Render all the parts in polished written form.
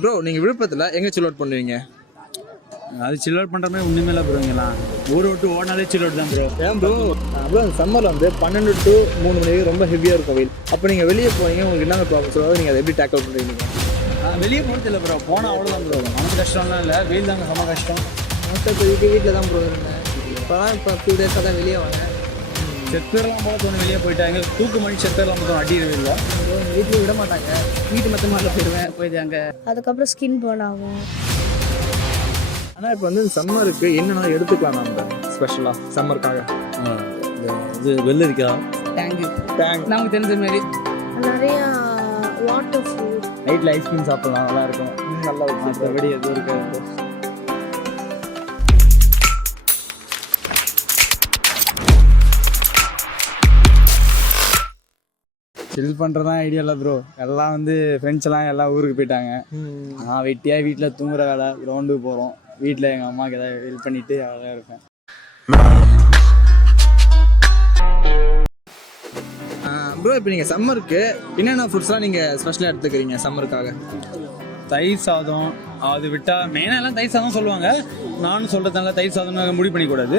Bro நீங்கள் விழுப்புரத்தில் எங்கே சில் அவுட் பண்ணுவீங்க? அது சில் அவுட் பண்ணுற மாதிரி ஒன்றுமே இல்லை ப்ரோ. இங்கெல்லாம் ஊரை விட்டு ஓடினாலே சில் அவுட் தான் ப்ரோ. ஏன் ப்ரோ ப்ரோ அந்த சம்மரில் வந்து 12 to 3 மணி வரைக்கும் ரொம்ப ஹெவியாக இருக்கும் வெயில். அப்போ நீங்கள் வெளியே போனீங்க, உங்களுக்கு என்ன ப்ராப்ளம் சொல்லுவாங்க, நீங்கள் அதை எப்படி டேக்கிள் பண்ணுறீங்க? வெளியே போகிறது இல்லை ப்ரோ. போனால் அவ்வளோதான் ப்ரோ. மனசு கஷ்டம்லாம் இல்லை, வெயில் தாங்க செம்ம கஷ்டம். மொத்தம் வீட்டில் தான் ப்ரோ இருந்தேன். இப்போ ஃபியூ டேஸாக தான் வெளியே வரேன். செத்துலாம் போல தோணு வெளியே போயிட்டாங்க. தூக்கு மணி செத்துலாம் மட்டும் அடிக்கவே இல்லை. வீட்டில் விட மாட்டாங்க. வீட்டு மற்ற மாதிரில போயிடுவேன் போயிட்டு அங்கே. அதுக்கப்புறம் ஸ்கின் பர்ன் ஆகும். ஆனால் இப்போ வந்து சம்மருக்கு என்னென்ன எடுத்துக்கலாம் நம்ம ஸ்பெஷலாக சம்மருக்காக? இது வெள்ளரிக்காய், டேங்க் நமக்கு தெரிஞ்ச மாதிரி நிறையா வாட்டர் ஃப்ரூட். நைட்டில் ஐஸ்கிரீம் சாப்பிட்லாம், நல்லா இருக்கும். நல்லா மற்றபடி எதுவும் இருக்காது. சில் பண்ணுறதான் ஐடியா இல்லை ப்ரோ. எல்லாம் வந்து ஃப்ரெண்ட்ஸ்லாம் எல்லாம் ஊருக்கு போயிட்டாங்க. நான் வெட்டியாக வீட்டில் தூங்குற வேலை, கிரவுண்டுக்கு போகிறோம். வீட்டில் எங்கள் அம்மாவுக்கு ஏதாவது ஹெல்ப் பண்ணிவிட்டு அவ்வளோதான் இருப்பேன். ப்ரோ இப்போ நீங்கள் சம்மருக்கு என்னென்ன ஃபுட்ஸ்லாம் நீங்கள் ஸ்பெஷலாக எடுத்துக்கிறீங்க சம்மருக்காக? தயிர் சாதம், அது விட்டால் மெயினாக எல்லாம் தயிர் சாதம் சொல்லுவாங்க. நானும் சொல்கிறதுனால தயிர் சாதம் முடிவு பண்ணிக்கூடாது.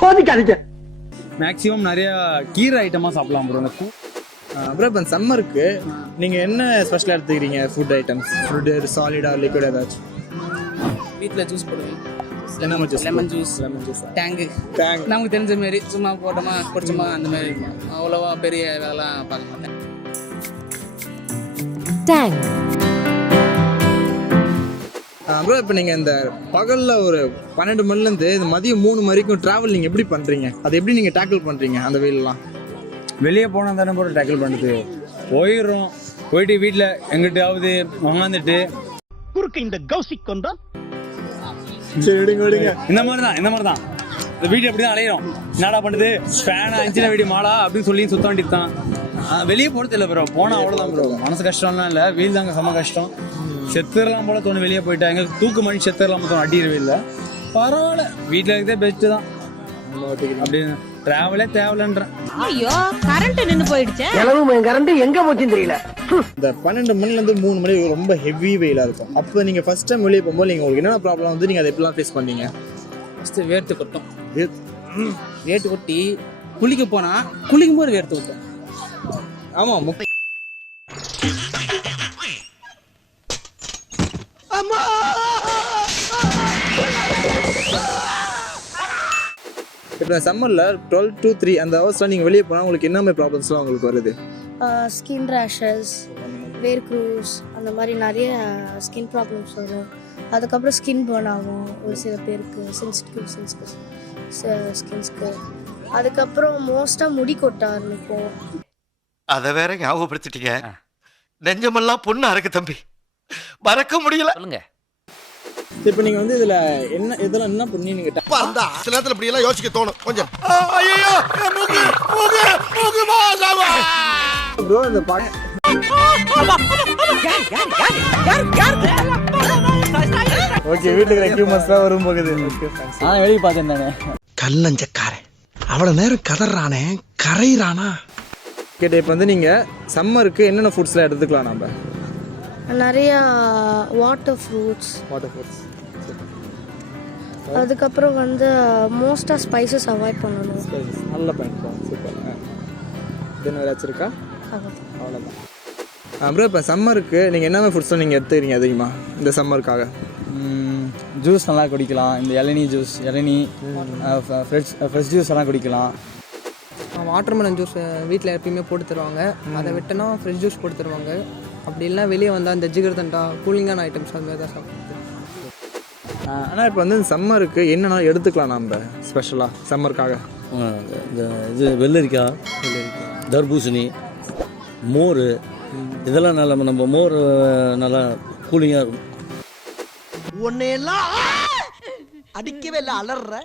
சோதிக்காதீங்க. மேக்ஸிமம் நிறையா கீரை ஐட்டமாக சாப்பிடலாம் ப்ரோ. அந்த அப்புறம் இப்போ சம்மருக்கு நீங்கள் என்ன ஸ்பெஷலாக எடுத்துக்கிறீங்க ஃபுட் ஐட்டம்ஸ்? ஃபுட்டு சாலிடாக லிக்விட் ஏதாச்சும்? வீட்டில் ஜூஸ் போடுவேன். Lemon juice. Lemon juice tank நமக்கு தெரிஞ்ச மாதிரி சும்மா போட்டோமா குடிச்சோமா அந்த மாதிரி. அவ்வளோவா பெரிய வேலைலாம் பார்க்க மாட்டேன். ப்ரோ இப்போ நீங்கள் இந்த பகலில் ஒரு 12 மணிலேருந்து இந்த மதியம் 3 மணி வரைக்கும் ட்ராவல் நீங்கள் எப்படி பண்ணுறீங்க? அதை எப்படி நீங்கள் டேக்கிள் பண்ணுறீங்க அந்த வெயிலெலாம்? வெளியே போனால் தானே போட்டு டேக்கிள் பண்ணுறது. போயிடுறோம், போயிட்டு வீட்டில் எங்கிட்டாவது உட்காந்துட்டு குறுக்கு இந்த கௌசிக் கொண்டா சரி விடுங்க. இந்த மாதிரி தான் இந்த வீடு எப்படி தான் அலையிறோம். என்னடா பண்ணுது, ஃபேனா அஞ்சின வீடு மாடா அப்படின்னு சொல்லி சுத்த வேண்டியது தான். வெளியே போகிறது இல்லை ப்ரோ. போனால் அவ்வளோதான் ப்ரோ. மனசு கஷ்டம்லாம் இல்லை, வெயில் தாங்க செம்ம கஷ்டம். செத்துலாம் போல தோணு வெளியே போயிட்டாங்க. தூக்கு மணி செத்துலாம் மட்டும் அடிக்கவே இல்லை. பரவாயில்ல, வீட்டில் இருக்கிறதே பெஸ்ட்டு தான். அப்படின்னு டிராவலே தேவையில்லைன்றேன். ஐயோ கரண்ட் நின்னு போயிடுச்சு. கரண்ட் எங்க போச்சுன்னு தெரியல. இந்த 12 மணிலேருந்து 3 மணி ரொம்ப ஹெவி வெயிலாக இருக்கும். அப்போ நீங்கள் ஃபர்ஸ்ட் டைம் வெளியே போகும்போது நீங்கள் உங்களுக்கு என்னென்ன ப்ராப்ளம் வந்து நீங்கள் அதை எப்படிலாம் ஃபேஸ் பண்ணீங்க? ஃபஸ்ட்டு வேர்த்து கொட்டும். வேர்த்து கொட்டி குளிக்க போனால் குளிக்கும் போது வேர்த்து கொட்டும். ஆமாம். இப்போ சம்மரில் 12 to 3 அந்த ஹவர்ஸ்லாம் நீங்கள் வெளியே போனால் உங்களுக்கு என்ன மாதிரி ப்ராப்ளம்ஸ்லாம் உங்களுக்கு வருது? ஸ்கின் ரேஷஸ், வேர்க்ரூஸ், அந்த மாதிரி நிறைய ஸ்கின் ப்ராப்ளம்ஸ் வரும். அதுக்கப்புறம் ஸ்கின் பர்ன் ஆகும் ஒரு சில பேருக்கு, சென்சிட்டிவ் ஸ்கின்ஸ்க்கு. அதுக்கப்புறம் மோஸ்ட்டாக முடி கொட்ட ஆரம்பிக்கும். அதை வேற ஞாபகப்படுத்திட்டீங்க. நெஞ்சமெல்லாம் பொண்ணா இருக்கு தம்பி, மறக்க முடியல. சொல்லுங்க. இப்போ நீங்கள் வந்து இதில் இதெல்லாம் என்ன பண்ணி நீங்கள் சில நேரத்தில் இப்படி எல்லாம் யோசிக்க தோணும் கொஞ்சம். ப்ரோ இந்த ஓகே வீட்டுக்கு ரெக்யூமர்ஸ்லாம் வரும் போகுது. வெளியே பார்த்தேன் தானே. கல்லஞ்சக்காரன் அவ்வளோ நேரம் கதறானே கரையிறானா கேட்ட. இப்போ வந்து நீங்கள் சம்மருக்கு என்னென்ன ஃபுட்ஸ்லாம் எடுத்துக்கலாம்? நம்ம நிறையா வாட்டர் ஃப்ரூட்ஸ். அதுக்கப்புறம் வந்து மோஸ்ட்டாக ஸ்பைசஸ் அவாய்ட் பண்ணணும். நல்ல பாயிண்ட். சூப்பர். என்ன ஏதாச்சும் இருக்கா? அவ்வளோதான். அப்புறம் இப்போ சம்மருக்கு நீங்கள் என்னென்ன ஃபுட்ஸ்லாம் நீங்கள் எடுத்துக்கிறீங்க அதிகமாக இந்த சம்மருக்காக? ஜூஸ் நல்லா குடிக்கலாம். இந்த இளநீ ஜூஸ், ஃப்ரெஷ் ஜூஸ் எல்லாம் குடிக்கலாம். வாட்டர்மெலன் ஜூஸ் வீட்டில் எப்பயுமே போட்டு தருவாங்க. அதை விட்டனா ஃப்ரெஷ் ஜூஸ் போட்டு தருவாங்க. அப்படி இல்லைனா வெளியே வந்தால் இந்த ஜிகர்தண்டா, கூலிங்கான ஐட்டம்ஸ் அந்த மாதிரி தான் சாப்பிடுது. ஆனால் இப்போ வந்து சம்மருக்கு என்னென்ன எடுத்துக்கலாம் நம்ம ஸ்பெஷலாக சம்மருக்காக? இது வெள்ளரிக்காய், தர்பூசணி, மோர், இதெல்லாம் நல்லா நம்ம மோர் நல்லா கூலிங்காக இருக்கும். உன்னையெல்லாம் அடிக்கவே இல்லை, அலற